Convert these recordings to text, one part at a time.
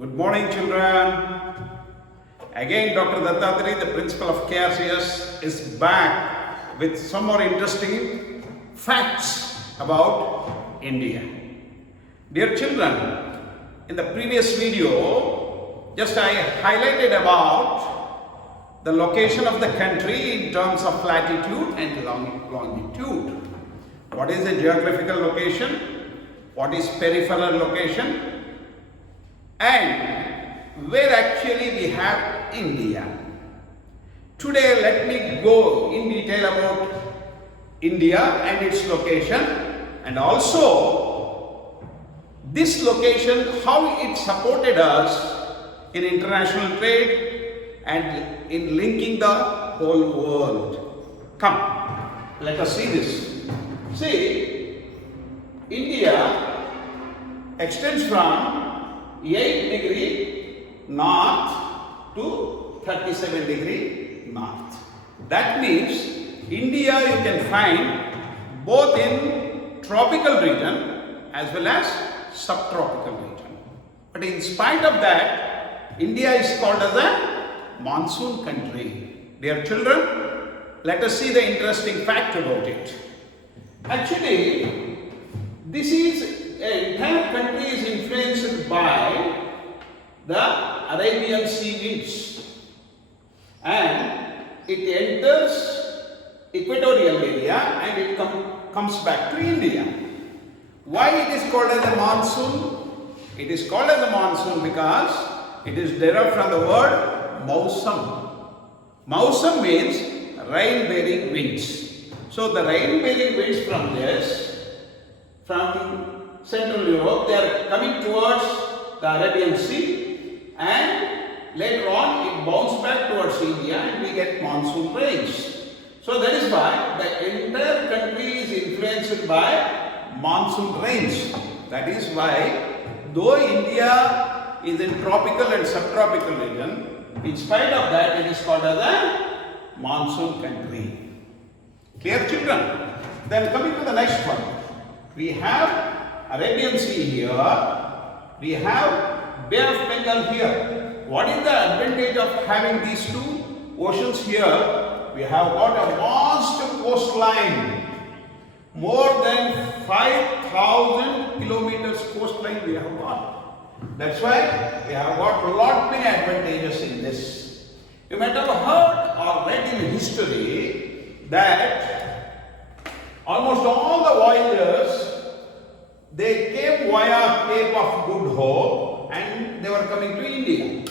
Good morning, children. Again, Dr. Dattatri, the principal of KRCS, is back with some more interesting facts about India. Dear children, in the previous video, just I highlighted about the location of the country in terms of latitude and longitude. What is the geographical location? What is peripheral location? And where actually we have India. Today let me go in detail about India and its location, and also this location, how it supported us in international trade and in linking the whole world. Come, let us see this. See, India extends from 8° north to 37° north. That means India you can find both in tropical region as well as subtropical region. But in spite of that, India is called as a monsoon country. Dear children, let us see the interesting fact about it. Actually, this is entire country is influenced by the Arabian Sea winds, and it enters equatorial area and it comes back to India. Why it is called as a monsoon? It is called as a monsoon because it is derived from the word Mausam. Mausam means rain-bearing winds. So the rain-bearing winds from Central Europe, they are coming towards the Arabian Sea, and later on it bounces back towards India and we get monsoon rains. So that is why the entire country is influenced by monsoon rains. That is why though India is in tropical and subtropical region, in spite of that it is called as a monsoon country. Clear, children? Then coming to the next one, we have Arabian Sea here, we have Bay of Bengal here. What is the advantage of having these two oceans here? We have got a vast coastline, more than 5,000 kilometers coastline we have got. That's why we have got a lot many advantages in this. You might have heard or read in history that almost all the voyagers, they came via Cape of Good Hope and they were coming to India.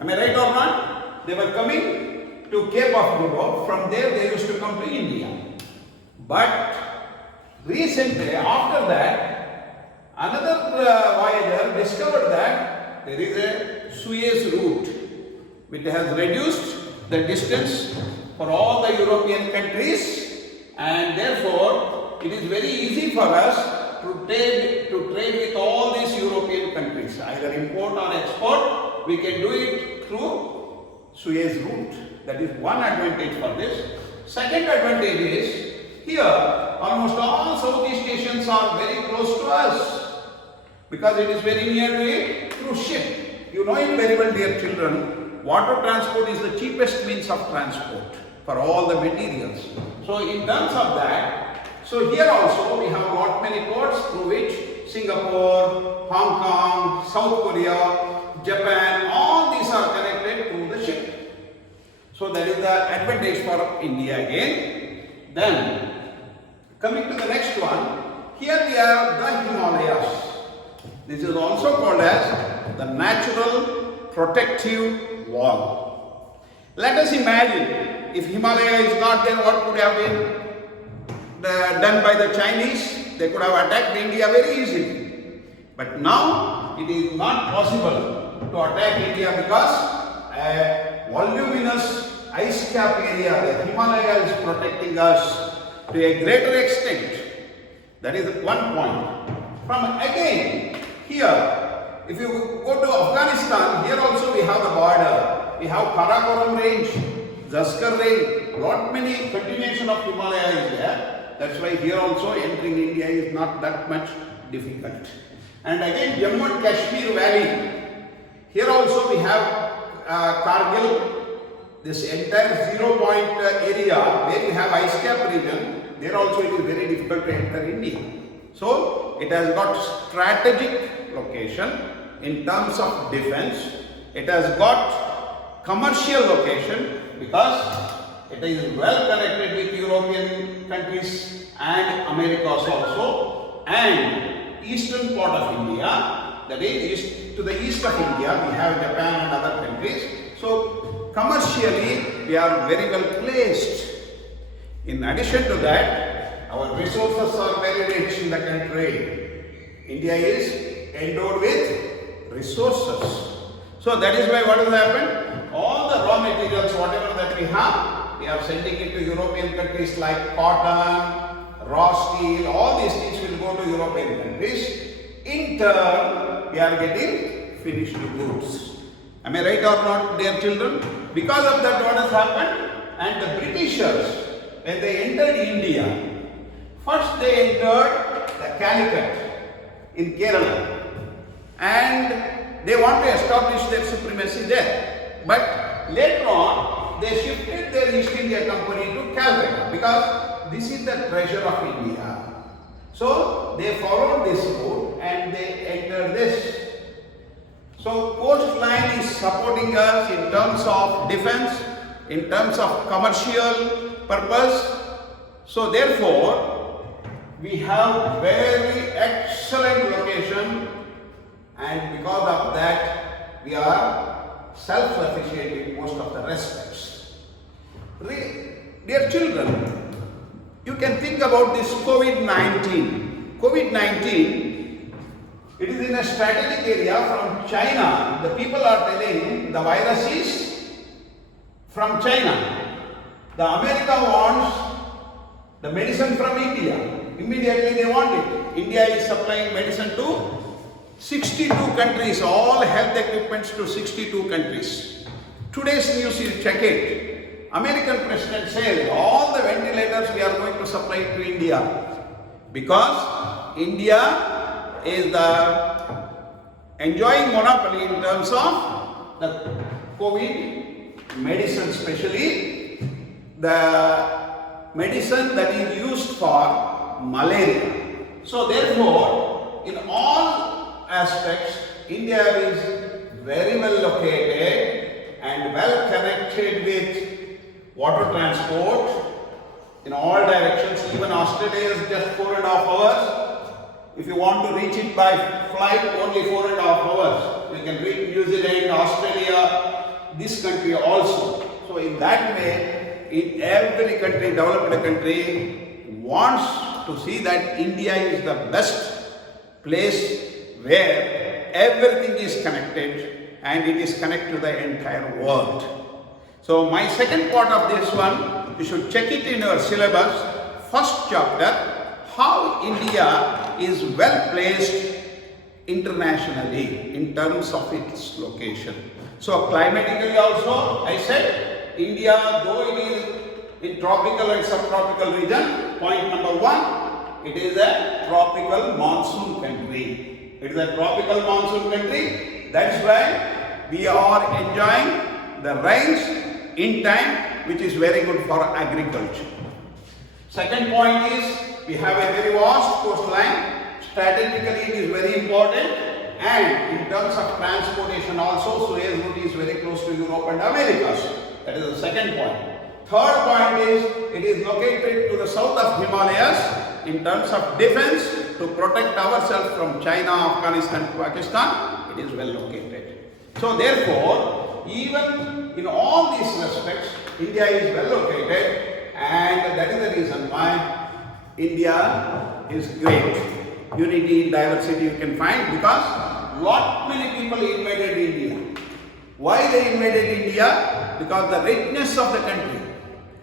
Am I right or not? They were coming to Cape of Good Hope. From there they used to come to India. But recently, after that, another voyager discovered that there is a Suez route which has reduced the distance for all the European countries, and therefore it is very easy for us to trade with all these European countries. Either import or export, we can do it through Suez route. That is one advantage for this. Second advantage is, here almost all Southeast Asians are very close to us because it is very near to it through ship. You know it very well, dear children. Water transport is the cheapest means of transport for all the materials. So in terms of that, so here also we have got many ports through which Singapore, Hong Kong, South Korea, Japan, all these are connected to the ship. So that is the advantage for India again. Then coming to the next one, here we have the Himalayas. This is also called as the natural protective wall. Let us imagine if Himalaya is not there, what could have been done by the Chinese? They could have attacked India very easily. But now it is not possible to attack India because a voluminous ice cap area, the Himalaya, is protecting us to a greater extent. That is one point. From again, here, if you go to Afghanistan, here also we have the border. We have Karakoram range, Zaskar range, lot many continuation of Himalaya is there. That's why here also entering India is not that much difficult. And again, Jammu and Kashmir Valley. Here also we have Kargil, this entire 0 point area where we have ice cap region. There also it is very difficult to enter India. So it has got strategic location in terms of defense. It has got commercial location because it is well connected with European countries and Americas also, and eastern part of India, that is to the east of India we have Japan and other countries. So commercially we are very well placed. In addition to that, our resources are very rich in the country. India is endowed with resources. So that is why what has happened? All the raw materials, whatever that we have, we are sending it to European countries like cotton, raw steel, all these things will go to European countries. In turn, we are getting finished goods. Am I right or not, dear children? Because of that, what has happened? And the Britishers, when they entered India, first they entered the Calicut in Kerala, and they want to establish their supremacy there. But later on, they shifted their East India Company to Calcutta because this is the treasure of India. So they followed this route and they entered this. So coastline is supporting us in terms of defense, in terms of commercial purpose. So therefore, we have very excellent location, and because of that, we are self-sufficient in most of the respects. Dear children, you can think about this COVID-19. COVID-19, it is in a strategic area from China. The people are telling the virus is from China. The America wants the medicine from India. Immediately they want it. India is supplying medicine to 62 countries, all health equipments to 62 countries. Today's news, you check it. American president says all the ventilators we are going to supply to India because India is the enjoying monopoly in terms of the COVID medicine, especially the medicine that is used for malaria. So therefore, in all aspects, India is very well located and well connected with water transport in all directions. Even Australia is just 4.5 hours. If you want to reach it by flight, only 4.5 hours. You can reach New Zealand, Australia, this country also. So in that way, in every country, developed country, wants to see that India is the best place where everything is connected and it is connected to the entire world. So my second part of this one, you should check it in your syllabus. First chapter, how India is well placed internationally in terms of its location. So climatically also, I said, India, though it is in tropical and subtropical region, point number one, it is a tropical monsoon country. It is a tropical monsoon country. That's why we are enjoying the rains in time, which is very good for agriculture. Second point is, we have a very vast coastline. Strategically, it is very important, and in terms of transportation also, Suez route is very close to Europe and Americas. That is the second point. Third point is, it is located to the south of Himalayas. In terms of defense, to protect ourselves from China, Afghanistan, Pakistan, it is well located. So therefore, even in all these respects, India is well located, and that is the reason why India is great. Unity in diversity you can find, because lot many people invaded India. Why they invaded India? Because the richness of the country,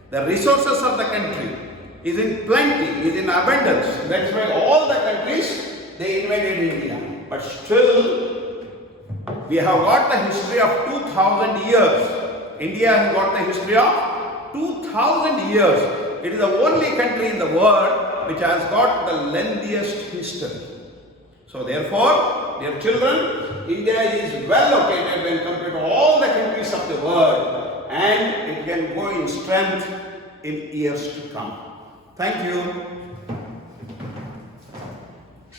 the resources of the country is in plenty, is in abundance. That's why all the countries, they invaded India. But still, we have got the history of 2000 years. India has got the history of 2000 years. It is the only country in the world which has got the lengthiest history. So therefore, dear children, India is well located when compared to all the countries of the world, and it can go in strength in years to come. Thank you.